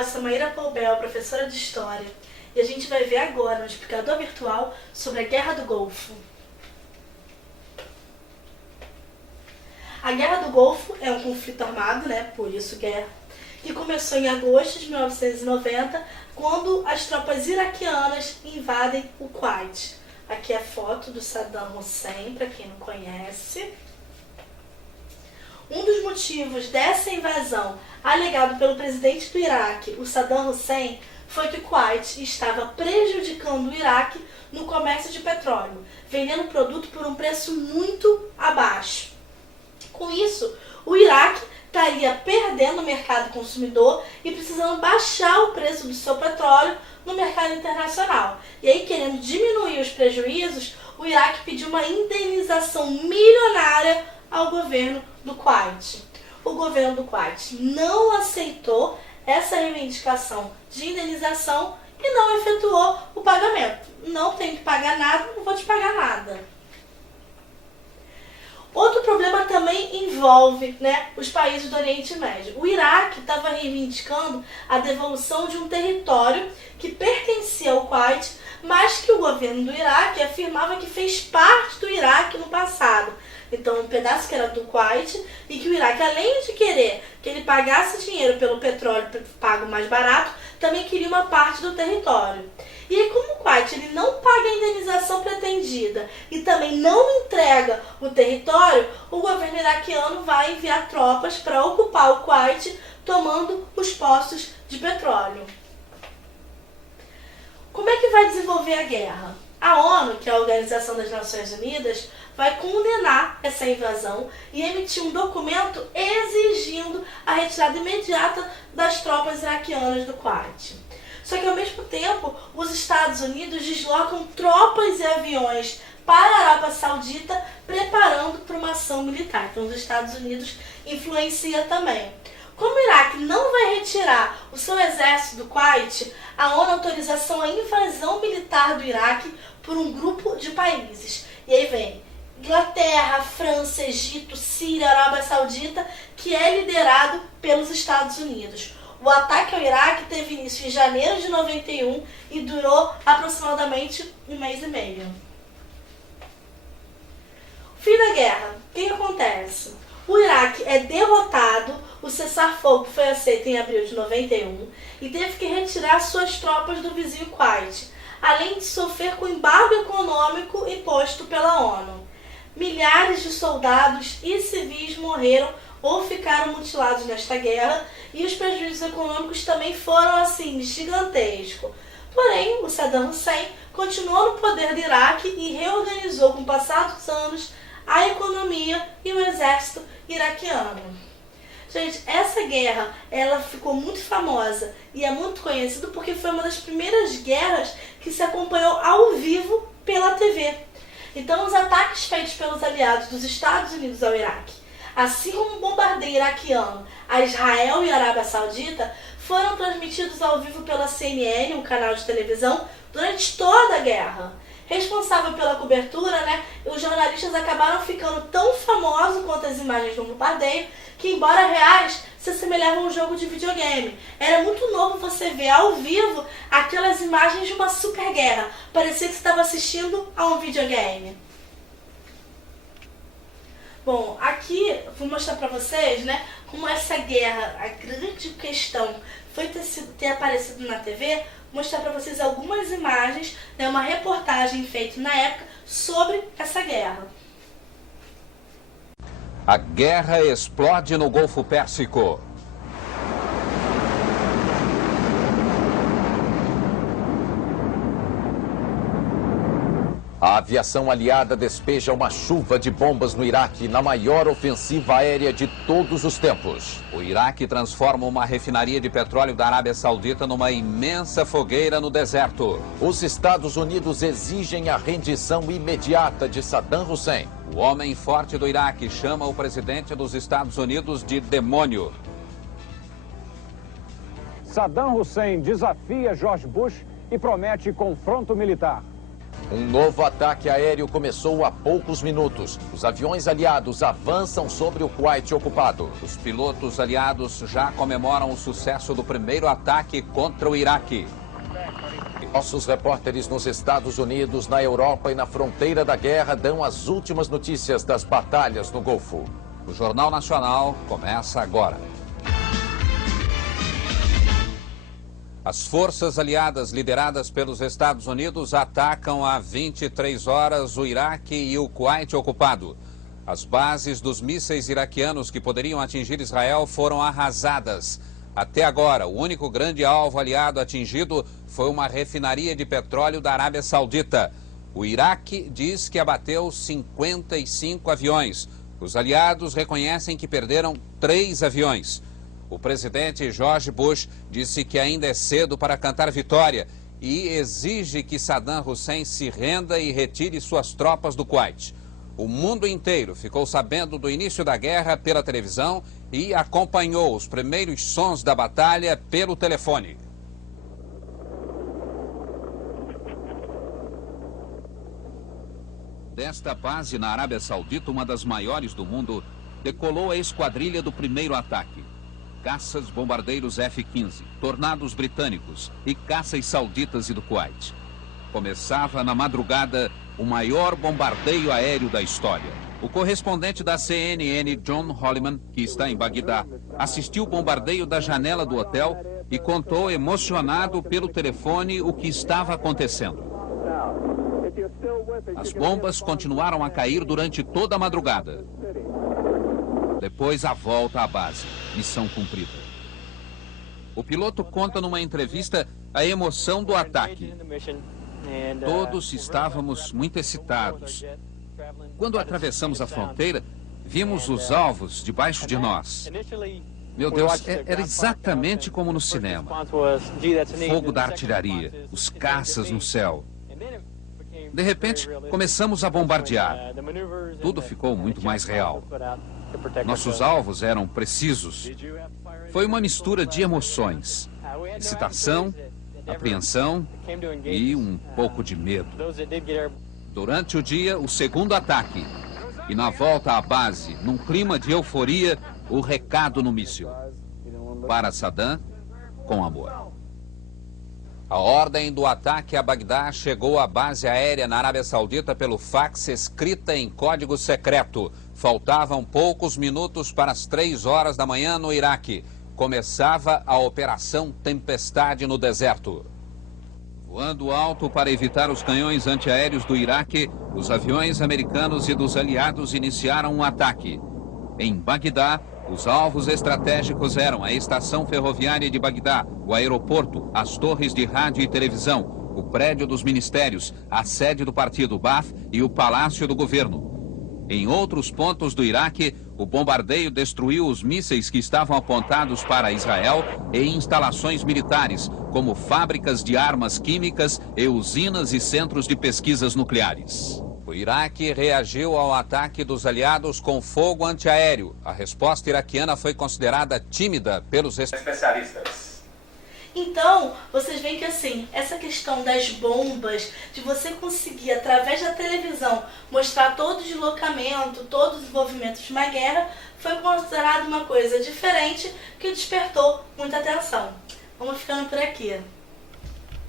Olá, eu sou Maíra Poubel, professora de História, e a gente vai ver agora um explicador virtual sobre a Guerra do Golfo. A Guerra do Golfo é um conflito armado, por isso guerra, que começou em agosto de 1990, quando as tropas iraquianas invadem o Kuwait. Aqui é a foto do Saddam Hussein, para quem não conhece. Um dos motivos dessa invasão, alegado pelo presidente do Iraque, o Saddam Hussein, foi que o Kuwait estava prejudicando o Iraque no comércio de petróleo, vendendo o produto por um preço muito abaixo. Com isso, o Iraque estaria perdendo o mercado consumidor e precisando baixar o preço do seu petróleo no mercado internacional. E aí, querendo diminuir os prejuízos, o Iraque pediu uma indenização milionária ao governo do Kuwait. O governo do Kuwait não aceitou essa reivindicação de indenização e não efetuou o pagamento. Não tem que pagar nada, não vou te pagar nada. Outro problema também envolve os países do Oriente Médio. O Iraque estava reivindicando a devolução de um território que pertencia ao Kuwait, mas que o governo do Iraque afirmava que fez parte do Iraque no passado. Então, um pedaço que era do Kuwait, e que o Iraque, além de querer que ele pagasse dinheiro pelo petróleo pago mais barato, também queria uma parte do território. E aí, como o Kuwait ele não paga a indenização pretendida e também não entrega o território, o governo iraquiano vai enviar tropas para ocupar o Kuwait, tomando os poços de petróleo. Como é que vai desenvolver a guerra? A ONU, que é a Organização das Nações Unidas, vai condenar essa invasão e emitir um documento exigindo a retirada imediata das tropas iraquianas do Kuwait. Só que, ao mesmo tempo, os Estados Unidos deslocam tropas e aviões para a Arábia Saudita, preparando para uma ação militar. Então, os Estados Unidos influenciam também. Como o Iraque não vai retirar o seu exército do Kuwait, a ONU autorização a invasão militar do Iraque por um grupo de países. E aí vem Inglaterra, França, Egito, Síria, Arábia Saudita, que é liderado pelos Estados Unidos. O ataque ao Iraque teve início em janeiro de 91 e durou aproximadamente um mês e meio. Fim da guerra. O que acontece? O Iraque é derrotado, o cessar-fogo foi aceito em abril de 91 e teve que retirar suas tropas do vizinho Kuwait, além de sofrer com o embargo econômico imposto pela ONU. Milhares de soldados e civis morreram ou ficaram mutilados nesta guerra e os prejuízos econômicos também foram assim gigantescos. Porém, o Saddam Hussein continuou no poder do Iraque e reorganizou com o passar dos anos a economia e o exército iraquiano. Gente, essa guerra ela ficou muito famosa e é muito conhecida porque foi uma das primeiras guerras que se acompanhou ao vivo pela TV. Então, os ataques feitos pelos aliados dos Estados Unidos ao Iraque, assim como o bombardeio iraquiano a Israel e a Arábia Saudita, foram transmitidos ao vivo pela CNN, um canal de televisão, durante toda a guerra. Responsável pela cobertura, os jornalistas acabaram ficando tão famosos quanto as imagens do bombardeio, que, embora reais, se assemelhavam a um jogo de videogame. Era muito novo você ver ao vivo aquelas imagens de uma super guerra. Parecia que você estava assistindo a um videogame. Bom, aqui vou mostrar para vocês como essa guerra, a grande questão foi ter aparecido na TV, mostrar para vocês algumas imagens, uma reportagem feita na época sobre essa guerra. A guerra explode no Golfo Pérsico. A aviação aliada despeja uma chuva de bombas no Iraque na maior ofensiva aérea de todos os tempos. O Iraque transforma uma refinaria de petróleo da Arábia Saudita numa imensa fogueira no deserto. Os Estados Unidos exigem a rendição imediata de Saddam Hussein. O homem forte do Iraque chama o presidente dos Estados Unidos de demônio. Saddam Hussein desafia George Bush e promete confronto militar. Um novo ataque aéreo começou há poucos minutos. Os aviões aliados avançam sobre o Kuwait ocupado. Os pilotos aliados já comemoram o sucesso do primeiro ataque contra o Iraque. Nossos repórteres nos Estados Unidos, na Europa e na fronteira da guerra dão as últimas notícias das batalhas no Golfo. O Jornal Nacional começa agora. As forças aliadas lideradas pelos Estados Unidos atacam há 23 horas o Iraque e o Kuwait ocupado. As bases dos mísseis iraquianos que poderiam atingir Israel foram arrasadas. Até agora, o único grande alvo aliado atingido foi uma refinaria de petróleo da Arábia Saudita. O Iraque diz que abateu 55 aviões. Os aliados reconhecem que perderam 3 aviões. O presidente George Bush disse que ainda é cedo para cantar vitória e exige que Saddam Hussein se renda e retire suas tropas do Kuwait. O mundo inteiro ficou sabendo do início da guerra pela televisão e acompanhou os primeiros sons da batalha pelo telefone. Desta base na Arábia Saudita, uma das maiores do mundo, decolou a esquadrilha do primeiro ataque. Caças bombardeiros F-15, tornados britânicos e caças sauditas e do Kuwait. Começava na madrugada o maior bombardeio aéreo da história. O correspondente da CNN, John Holliman, que está em Bagdá, assistiu o bombardeio da janela do hotel e contou emocionado pelo telefone o que estava acontecendo. As bombas continuaram a cair durante toda a madrugada. Depois a volta à base. Missão cumprida. O piloto conta numa entrevista a emoção do ataque. Todos estávamos muito excitados. Quando atravessamos a fronteira, vimos os alvos debaixo de nós. Meu Deus, era exatamente como no cinema. O fogo da artilharia, os caças no céu. De repente, começamos a bombardear. Tudo ficou muito mais real. Nossos alvos eram precisos. Foi uma mistura de emoções, excitação, apreensão e um pouco de medo. Durante o dia, o segundo ataque. E na volta à base, num clima de euforia, o recado no míssil. Para Saddam, com amor. A ordem do ataque a Bagdá chegou à base aérea na Arábia Saudita pelo fax escrita em código secreto. Faltavam poucos minutos para as 3 horas da manhã no Iraque. Começava a Operação Tempestade no deserto. Voando alto para evitar os canhões antiaéreos do Iraque, os aviões americanos e dos aliados iniciaram um ataque. Em Bagdá, os alvos estratégicos eram a estação ferroviária de Bagdá, o aeroporto, as torres de rádio e televisão, o prédio dos ministérios, a sede do partido Baath e o palácio do governo. Em outros pontos do Iraque, o bombardeio destruiu os mísseis que estavam apontados para Israel e instalações militares, como fábricas de armas químicas e usinas e centros de pesquisas nucleares. O Iraque reagiu ao ataque dos aliados com fogo antiaéreo. A resposta iraquiana foi considerada tímida pelos especialistas. Então, vocês veem que assim, essa questão das bombas, de você conseguir através da televisão mostrar todo o deslocamento, todos os movimentos de uma guerra, foi considerado uma coisa diferente que despertou muita atenção. Vamos ficando por aqui.